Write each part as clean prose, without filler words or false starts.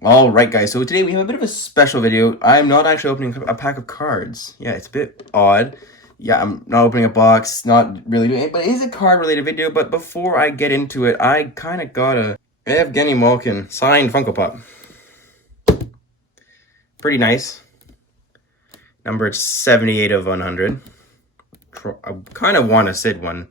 Alright guys, so today we have a bit of a special video. I'm not actually opening a pack of cards. Yeah, it's a bit odd. Yeah, I'm not opening a box, not really doing it, but it is a card related video. But before I get into it, I kind of got a Evgeny Malkin signed Funko Pop. Pretty nice. Numbered 78 of 100. I kind of want a Sid one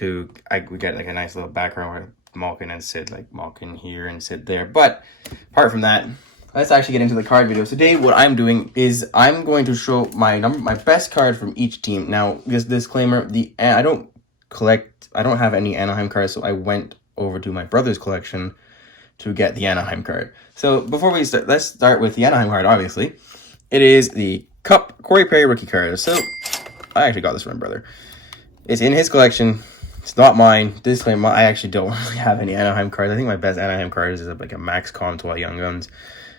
we get like a nice little background where Malkin and Sid, like Malkin here and Sid there. But apart from that, let's actually get into the card video. Today, what I'm doing is I'm going to show my best card from each team. Now, just disclaimer: I don't have any Anaheim cards, so I went over to my brother's collection to get the Anaheim card. So before we start, let's start with the Anaheim card. Obviously, it is the Cup Corey Perry rookie card. So I actually got this from my brother. It's in his collection. It's not mine. Disclaimer, I actually don't really have any Anaheim cards. I think my best Anaheim card is like a Max Comtois Young Guns.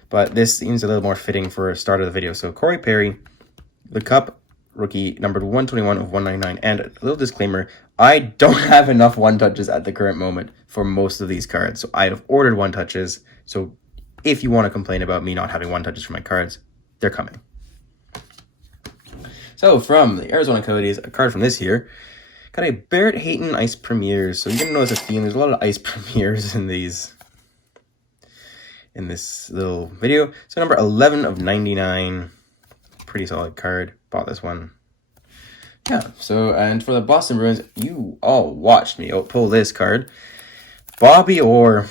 But this seems a little more fitting for a start of the video. So Corey Perry, the Cup rookie, numbered 121 of 199. And a little disclaimer, I don't have enough one-touches at the current moment for most of these cards. So I have ordered one-touches. So if you want to complain about me not having one-touches for my cards, they're coming. So from the Arizona Coyotes, a card from this year, got a Barrett Hayton Ice Premieres. So you're going to notice a theme. There's a lot of Ice Premieres in this little video. So number 11 of 99. Pretty solid card. Bought this one. Yeah, so, and for the Boston Bruins, you all watched me pull this card. Bobby Orr.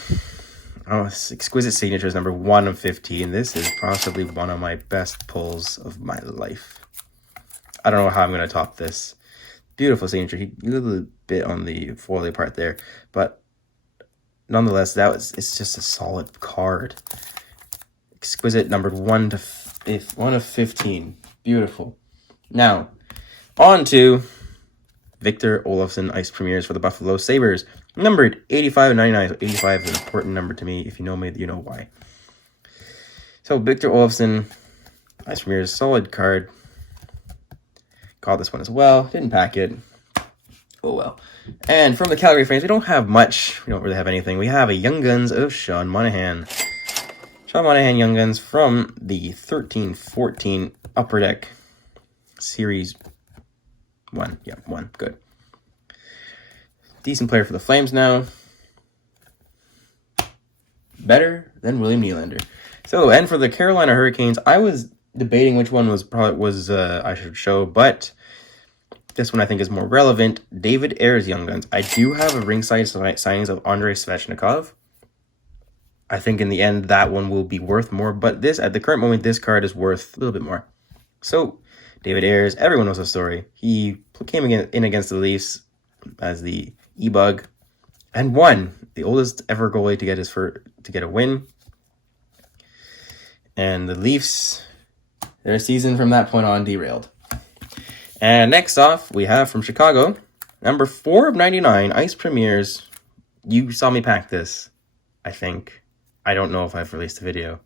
Oh, exquisite signatures, number 1 of 15. This is possibly one of my best pulls of my life. I don't know how I'm going to top this. Beautiful signature. He a little bit on the foily part there, but nonetheless, it's just a solid card. Exquisite, numbered 1 of 15. Beautiful. Now, on to Victor Olofsson Ice Premieres for the Buffalo Sabres, numbered 85 of 99. So 85 is an important number to me. If you know me, you know why. So Victor Olofsson Ice Premieres, solid card. Got this one as well. Didn't pack it. Oh well. And from the Calgary Flames, we don't have much. We don't really have anything. We have a Young Guns of Sean Monahan. Sean Monahan Young Guns from the 13-14 Upper Deck Series 1. Yeah, 1. Good. Decent player for the Flames now. Better than William Nylander. So, and for the Carolina Hurricanes, I was debating which one I should show, but this one I think is more relevant. David Ayres Young Guns. I do have a ringside signings of Andrei Svechnikov. I think in the end that one will be worth more, but at the current moment, this card is worth a little bit more. So David Ayres, everyone knows the story. He came in against the Leafs as the E-Bug and won. The oldest ever goalie to get a win. And the Leafs, their season from that point on derailed. And next off, we have from Chicago, number 4 of 99, Ice Premieres. You saw me pack this, I think. I don't know if I've released a video.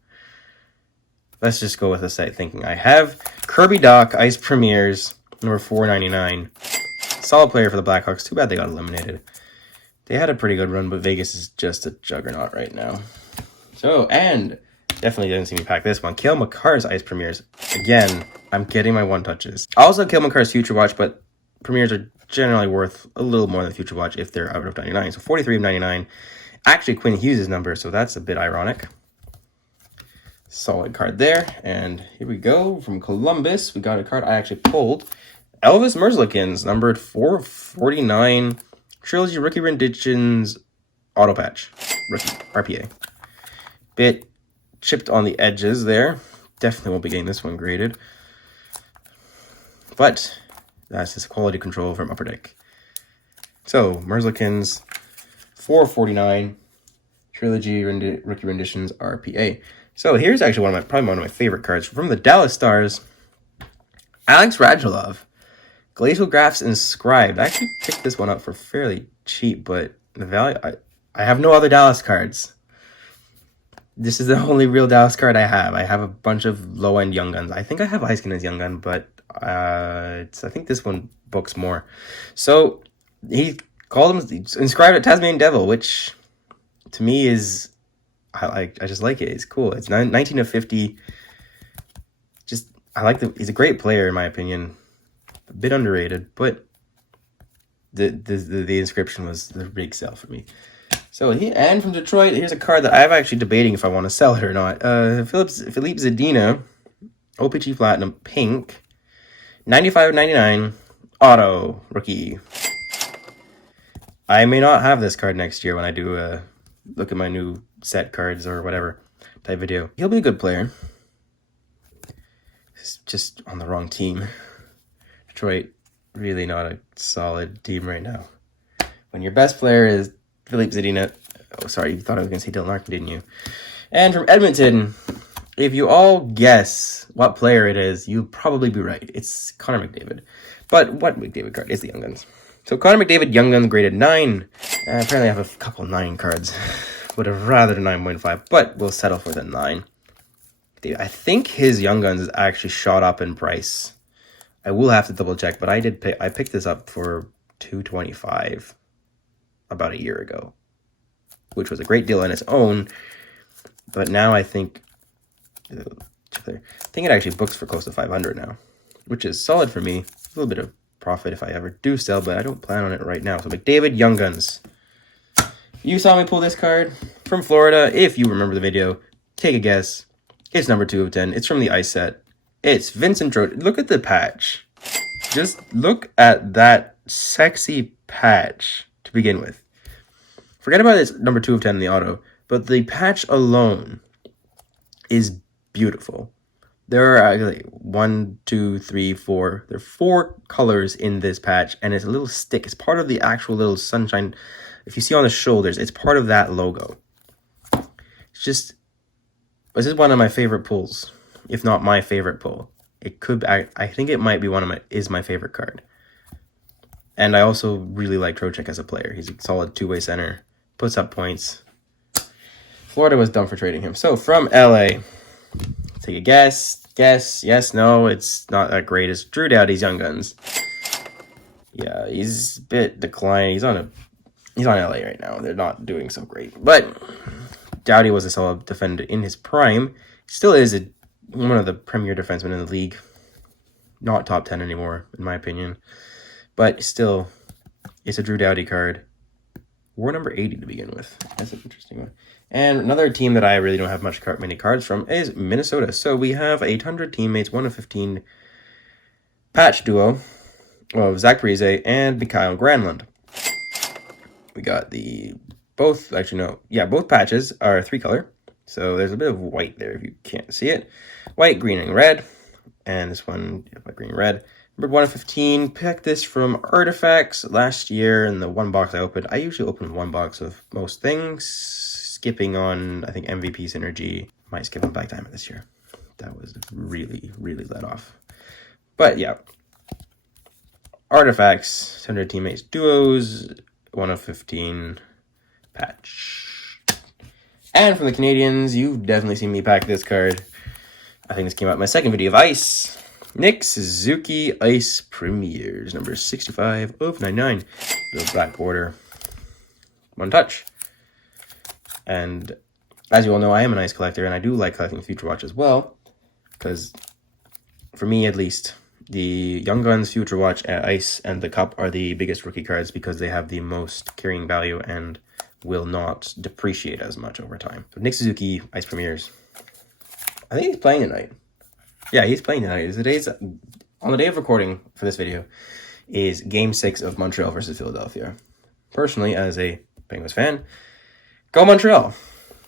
Let's just go with the site thinking. I have Kirby Dach Ice Premieres, number 499. Solid player for the Blackhawks. Too bad they got eliminated. They had a pretty good run, but Vegas is just a juggernaut right now. So, and definitely didn't see me pack this one. Cale Makar's Ice Premieres. Again, I'm getting my one-touches. I also have Cale Makar's Future Watch, but Premieres are generally worth a little more than Future Watch if they're out of 99. So 43 of 99. Actually, Quinn Hughes' number, so that's a bit ironic. Solid card there. And here we go. From Columbus, we got a card I actually pulled. Elvis Merzlikins, numbered 4 of 49. Trilogy Rookie Renditions Auto Patch. Rookie, RPA. Bit chipped on the edges there. Definitely won't be getting this one graded. But that's his quality control from Upper Deck. So, Merzlikins, 449, Trilogy Rookie Renditions RPA. So here's actually probably one of my favorite cards from the Dallas Stars. Alex Radulov, Glacial Graphs Inscribed. I actually picked this one up for fairly cheap, but the value, I have no other Dallas cards. This is the only real Dallas card I have. I have a bunch of low-end Young Guns. I think I have Eiskin as Young Gun, but I think this one books more. So he inscribed a Tasmanian Devil, which to me is I just like it. It's cool. It's 19 of 50. Just, I like he's a great player in my opinion. A bit underrated, but the inscription was the big sell for me. So and from Detroit, here's a card that I'm actually debating if I want to sell it or not. Philippe Zadina, OPG Platinum, pink, 95/99, auto rookie. I may not have this card next year when I do look at my new set cards or whatever type video. He'll be a good player. He's just on the wrong team. Detroit, really not a solid team right now. When your best player is Philippe Zadina. Oh, sorry, you thought I was going to say Dylan Larkin, didn't you? And from Edmonton, if you all guess what player it is, you'll probably be right. It's Conor McDavid. But what McDavid card is the Young Guns? So Conor McDavid, Young Guns, graded 9. Apparently I have a couple 9 cards. Would have rather 9.5, but we'll settle for the 9. I think his Young Guns is actually shot up in price. I will have to double check, but I picked this up for $225 about a year ago, which was a great deal on its own. But now I think it actually books for close to $500 now, which is solid for me. A little bit of profit if I ever do sell, but I don't plan on it right now. So McDavid, Young Guns. You saw me pull this card from Florida. If you remember the video, take a guess. It's number 2 of 10. It's from the ice set. It's Vincent Trocheck. Look at the patch. Just look at that sexy patch to begin with. Forget about it's number 2 of 10 in the auto, but the patch alone is beautiful. There are actually 1, 2, 3, 4. There are 4 colors in this patch, and it's a little stick. It's part of the actual little sunshine. If you see on the shoulders, it's part of that logo. It's just, this is one of my favorite pulls, if not my favorite pull. It could, I think it might be my favorite card. And I also really like Trocheck as a player. He's a solid 2-way center, puts up points. Florida was dumb for trading him. So from LA, take a guess. Guess, yes, no, it's not that great. It's Drew Doughty's Young Guns. Yeah, he's a bit declined. He's on LA right now. They're not doing so great. But Doughty was a solid defender in his prime. Still is one of the premier defensemen in the league. Not top 10 anymore, in my opinion. But still, it's a Drew Doughty card. War number 80 to begin with. That's an interesting one. And another team that I really don't have many cards from is Minnesota. So we have a 100 teammates, 1 of 15 patch duo of Zach Parise and Mikael Granlund. We got both patches are 3-color. So there's a bit of white there if you can't see it. White, green, and red. And this one, green, red. Number 1 of 15. Picked this from Artifacts last year in the one box I opened. I usually open one box of most things. Skipping on, I think, MVP Synergy. Might skip on Back Diamond this year. That was really, really let off. But yeah. Artifacts, 100 teammates duos, 1 of 15 patch. And from the Canadians, you've definitely seen me pack this card. I think this came out in my second video of Ice. Nick Suzuki Ice Premiers, number 65 of 99. Little black border. One touch. And as you all know, I am an Ice collector, and I do like collecting Future Watch as well. Because, for me at least, the Young Guns, Future Watch, Ice, and the Cup are the biggest rookie cards because they have the most carrying value and will not depreciate as much over time. So Nick Suzuki, Ice Premiers. I think he's playing tonight. Yeah, he's playing tonight. On the day of recording for this video is Game 6 of Montreal versus Philadelphia. Personally, as a Penguins fan, go Montreal,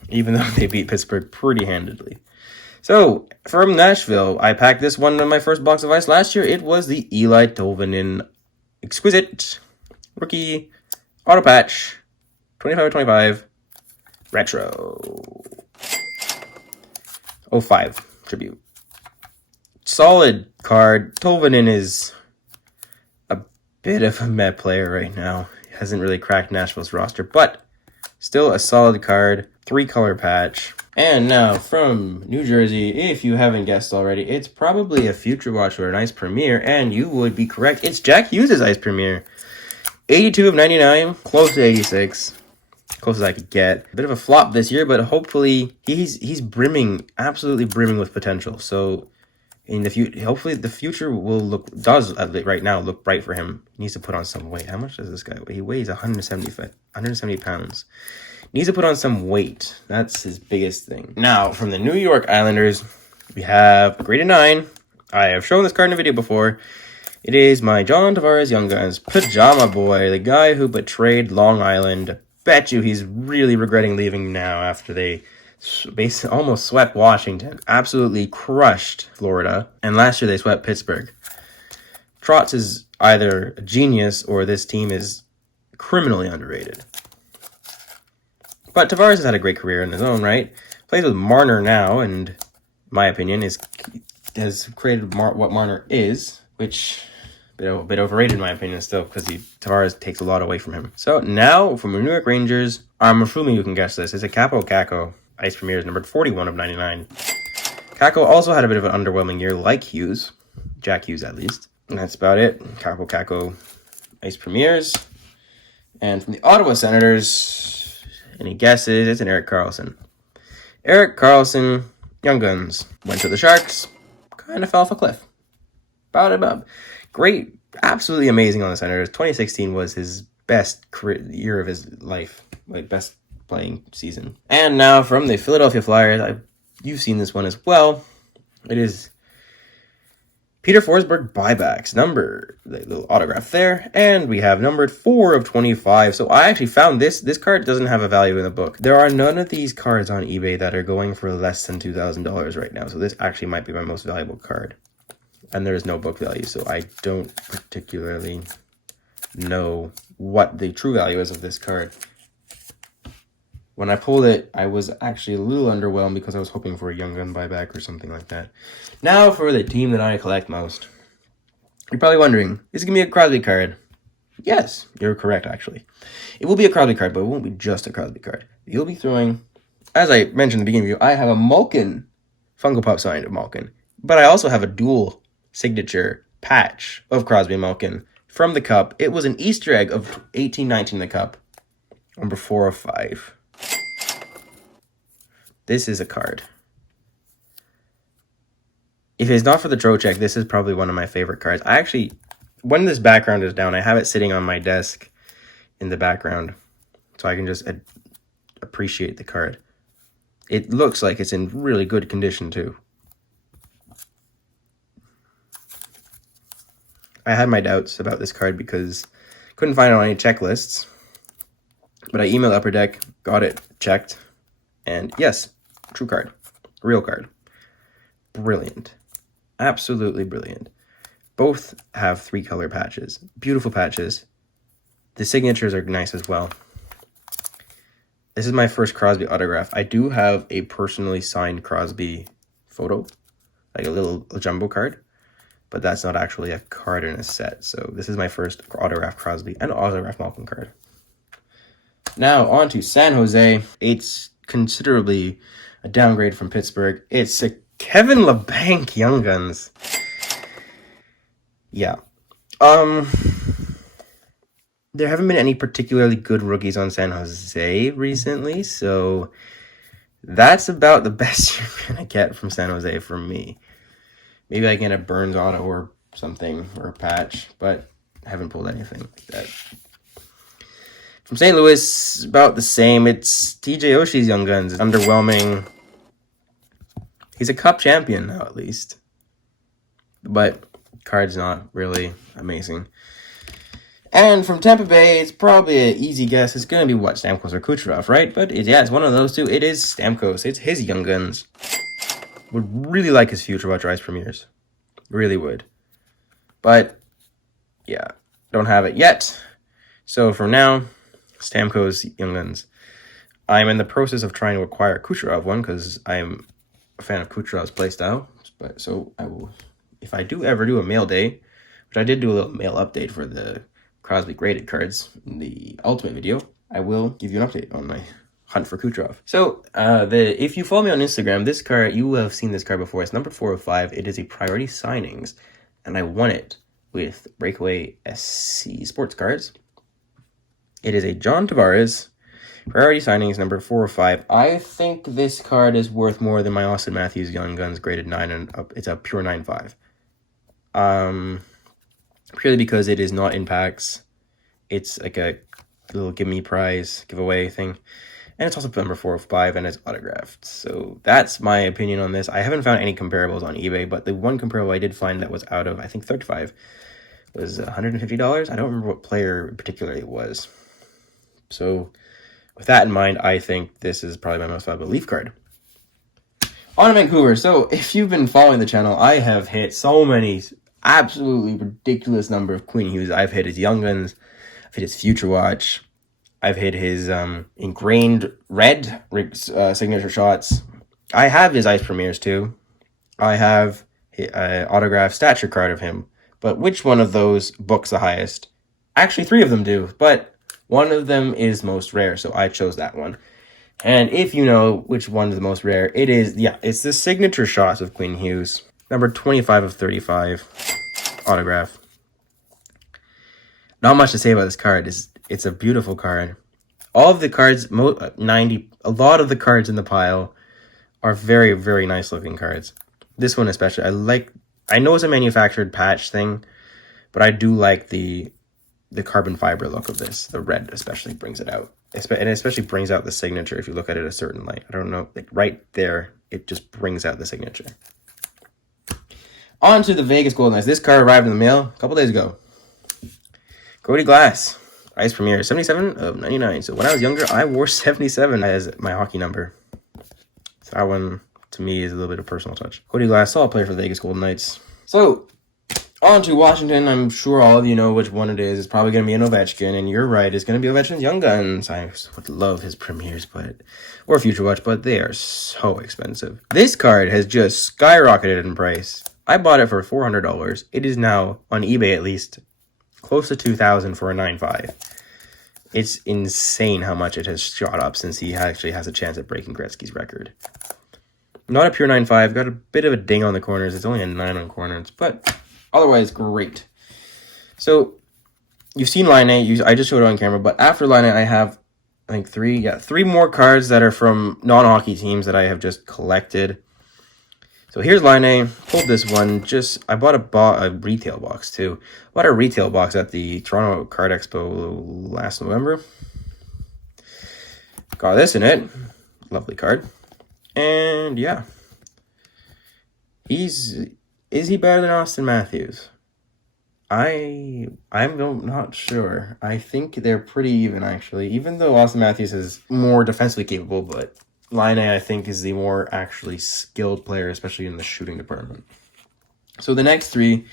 even though they beat Pittsburgh pretty handedly. So, from Nashville, I packed this one in my first box of Ice last year. It was the Eli Dolphin Exquisite Rookie Auto Patch 25/25 Retro 05 Tribute. Solid card. Tolvanen is a bit of a meh player right now. He hasn't really cracked Nashville's roster, but still a solid card. 3-color patch. And now from New Jersey, if you haven't guessed already, it's probably a Future Watch or an Ice Premier, and you would be correct. It's Jack Hughes' Ice Premier. 82 of 99, close to 86. close as I could get. A bit of a flop this year, but hopefully he's brimming, absolutely brimming with potential. So in the future, hopefully the future does right now look bright for him. He needs to put on some weight. How much does this guy weigh? He weighs 170 pounds. Needs to put on some weight. That's his biggest thing. Now, from the New York Islanders, we have a graded 9. I have shown this card in a video before. It is my John Tavares Young Guns Pajama Boy, the guy who betrayed Long Island. Bet you he's really regretting leaving now after they basically almost swept Washington, absolutely crushed Florida, and last year they swept Pittsburgh. Trotz is either a genius or this team is criminally underrated. But Tavares has had a great career in his own right. Plays with Marner now, and in my opinion has created what Marner is, which a bit overrated in my opinion still, because Tavares takes a lot away from him. So now from the New York Rangers, I'm assuming you can guess this. It's a Capo Caco. Ice Premiers, numbered 41 of 99. Caco also had a bit of an underwhelming year, like Hughes. Jack Hughes, at least. And that's about it. Caco Ice Premiers. And from the Ottawa Senators, any guesses? It's an Erik Karlsson. Erik Karlsson, Young Guns. Went to the Sharks. Kind of fell off a cliff. About great, absolutely amazing on the Senators. 2016 was his best year of his life. Like, best playing season. And now from the Philadelphia Flyers, you've seen this one as well. It is Peter Forsberg buybacks, the little autograph there, and we have numbered 4 of 25. So I actually found this card doesn't have a value in the book. There are none of these cards on eBay that are going for less than $2,000 right now. So this actually might be my most valuable card. And there is no book value, so I don't particularly know what the true value is of this card. When I pulled it, I was actually a little underwhelmed because I was hoping for a Young Gun buyback or something like that. Now for the team that I collect most. You're probably wondering, is it going to be a Crosby card? Yes, you're correct, actually. It will be a Crosby card, but it won't be just a Crosby card. You'll be throwing, as I mentioned in the beginning of the video, I have a Malkin Funko Pop signed of Malkin. But I also have a dual signature patch of Crosby and Malkin from the Cup. It was an Easter egg of 18-19 in the Cup. Number 4 of 5. This is a card. If it's not for the Trocheck, this is probably one of my favorite cards. I actually, when this background is down, I have it sitting on my desk in the background so I can just appreciate the card. It looks like it's in really good condition too. I had my doubts about this card because I couldn't find it on any checklists. But I emailed Upper Deck, got it checked, and yes, true card. Real card. Brilliant. Absolutely brilliant. Both have 3-color patches. Beautiful patches. The signatures are nice as well. This is my first Crosby autograph. I do have a personally signed Crosby photo, like a jumbo card, but that's not actually a card in a set. So this is my first autograph Crosby and autograph Malkin card. Now on to San Jose. It's considerably a downgrade from Pittsburgh. It's a Kevin LeBanc Young Guns. Yeah. There haven't been any particularly good rookies on San Jose recently, so that's about the best you're going to get from San Jose from me. Maybe I get a Burns auto or something, or a patch, but I haven't pulled anything like that. From St. Louis, about the same. It's TJ Oshie's Young Guns. It's underwhelming. He's a Cup champion now, at least. But card's not really amazing. And from Tampa Bay, it's probably an easy guess. It's going to be what, Stamkos or Kucherov, right? But it's one of those two. It is Stamkos. It's his Young Guns. Would really like his future Watcher Ice Premiers. Really would. But, yeah, don't have it yet. So for now, Stamkos Young Guns. I'm in the process of trying to acquire a Kucherov one because I'm a fan of Kucherov's playstyle. But so I will, if I do ever do a mail day, which I did do a little mail update for the Crosby graded cards in the Ultimate video, I will give you an update on my hunt for Kucherov. So if you follow me on Instagram, this card, you will have seen this card before. It's number 4 of 5. It is a priority signings, and I won it with Breakaway SC Sports Cards. It is a John Tavares Priority signings number 405. I think this card is worth more than my Austin Matthews Young Guns graded 9 and up. It's a pure 9.5. Purely because it is not in packs. It's like a little gimme prize giveaway thing. And it's also number 405 and it's autographed. So that's my opinion on this. I haven't found any comparables on eBay, but the one comparable I did find that was out of, I think, 35 was $150. I don't remember what player in particular it was. So with that in mind, I think this is probably my most valuable Leaf card. On to Vancouver. So if you've been following the channel, I have hit so many absolutely ridiculous number of Quinn Hughes. I've hit his Young Guns. I've hit his Future Watch. I've hit his ingrained red signature shots. I have his Ice Premieres too. I have an autographed stature card of him. But which one of those books the highest? Actually, 3 of them do. But one of them is most rare, so I chose that one. And if you know which one is the most rare, it is, it's the signature shots of Quinn Hughes. Number 25 of 35. Autograph. Not much to say about this card. It's a beautiful card. All of the cards, a lot of the cards in the pile are very, very nice looking cards. This one especially, I know it's a manufactured patch thing, but I do like the carbon fiber look of this. The red especially brings it out. And it especially brings out the signature if you look at it a certain light. I don't know, like right there, it just brings out the signature. On to the Vegas Golden Knights. This card arrived in the mail a couple days ago. Cody Glass, Ice Premier, 77 of 99. So when I was younger, I wore 77 as my hockey number. So that one, to me, is a little bit of personal touch. Cody Glass, solid player for the Vegas Golden Knights. So, on to Washington. I'm sure all of you know which one it is. It's probably going to be an Ovechkin, and you're right. It's going to be Ovechkin's Young Guns. I would love his premieres, or Future Watch, but they are so expensive. This card has just skyrocketed in price. I bought it for $400. It is now, on eBay at least, close to $2,000 for a 9.5. It's insane how much it has shot up since he actually has a chance at breaking Gretzky's record. Not a pure 9.5. Got a bit of a ding on the corners. It's only a 9 on corners, but otherwise great. So you've seen Line A. I just showed it on camera, but after Line A, I have, I think, 3 more cards that are from non-hockey teams that I have just collected. So here's Line A. Pulled this one. I bought a retail box too. Bought a retail box at the Toronto Card Expo last November. Got this in it. Lovely card. And yeah. Is he better than Austin Matthews? I'm not sure. I think they're pretty even actually. Even though Austin Matthews is more defensively capable, but Line A, I think, is the more actually skilled player, especially in the shooting department. So the next 3,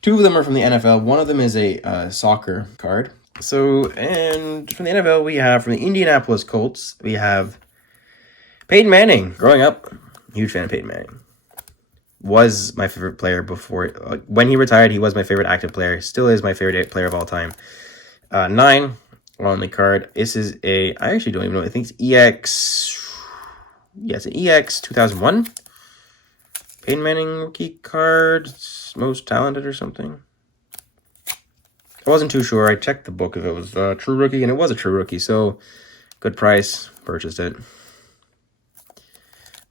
2 of them are from the NFL. One of them is a soccer card. So, and from the NFL, we have from the Indianapolis Colts, we have Peyton Manning. Growing up, huge fan of Peyton Manning. Was my favorite player before. When he retired, he was my favorite active player. Still is my favorite player of all time. 9 on the card. This is I actually don't even know. I think it's EX. Yes, an EX 2001. Peyton Manning rookie card. Most talented or something. I wasn't too sure. I checked the book if it was a true rookie, and it was a true rookie. So, good price. Purchased it.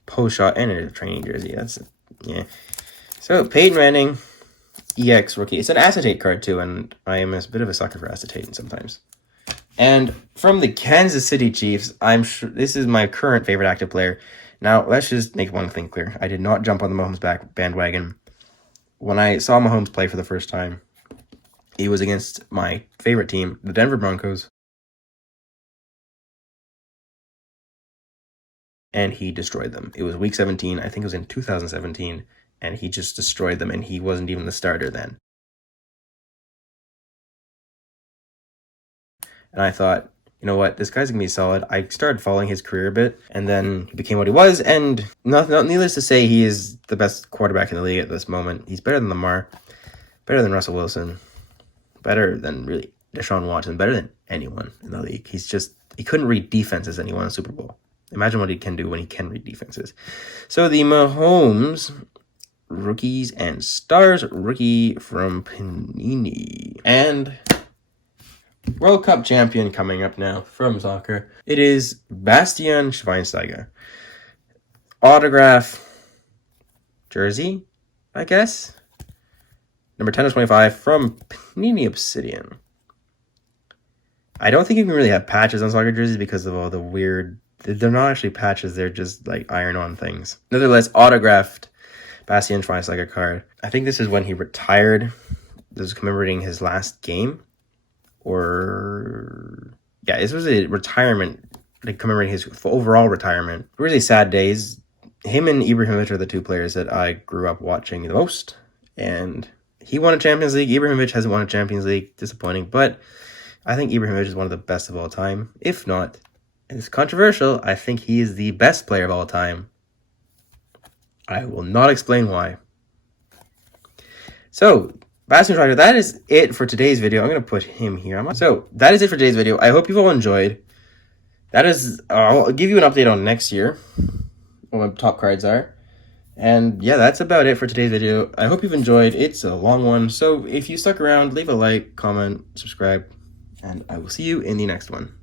Post shot and a training jersey. Yeah. So, Peyton Manning, EX rookie. It's an acetate card, too, and I am a bit of a sucker for acetate sometimes. And from the Kansas City Chiefs, I'm sure this is my current favorite active player. Now, let's just make one thing clear. I did not jump on the Mahomes bandwagon. When I saw Mahomes play for the first time, he was against my favorite team, the Denver Broncos. And he destroyed them. It was week 17. I think it was in 2017. And he just destroyed them, and he wasn't even the starter then. And I thought, you know what, this guy's going to be solid. I started following his career a bit, and then he became what he was. And not needless to say, he is the best quarterback in the league at this moment. He's better than Lamar, better than Russell Wilson, better than really Deshaun Watson, better than anyone in the league. He couldn't read defenses and he won a Super Bowl. Imagine what he can do when he can read defenses. So the Mahomes Rookies and Stars rookie from Panini. And World Cup champion coming up now from soccer. It is Bastian Schweinsteiger. Autograph jersey, I guess. Number 10 of 25 from Panini Obsidian. I don't think you can really have patches on soccer jerseys because of all the weird... They're not actually patches, they're just like iron-on things. Nevertheless, autographed Bastian Schweinsteiger card. I think this is when he retired. This is commemorating his last game. Or... yeah, this was a retirement, like commemorating his overall retirement. Really sad days. Him and Ibrahimovic are the two players that I grew up watching the most. And he won a Champions League. Ibrahimovic hasn't won a Champions League. Disappointing. But I think Ibrahimovic is one of the best of all time. If not, it's controversial, I think he is the best player of all time. I will not explain why. So, Bastian Schweinsteiger, that is it for today's video. I'm going to put him here. So, that is it for today's video. I hope you've all enjoyed. That is, I'll give you an update on next year. What my top cards are. And yeah, that's about it for today's video. I hope you've enjoyed. It's a long one. So, if you stuck around, leave a like, comment, subscribe. And I will see you in the next one.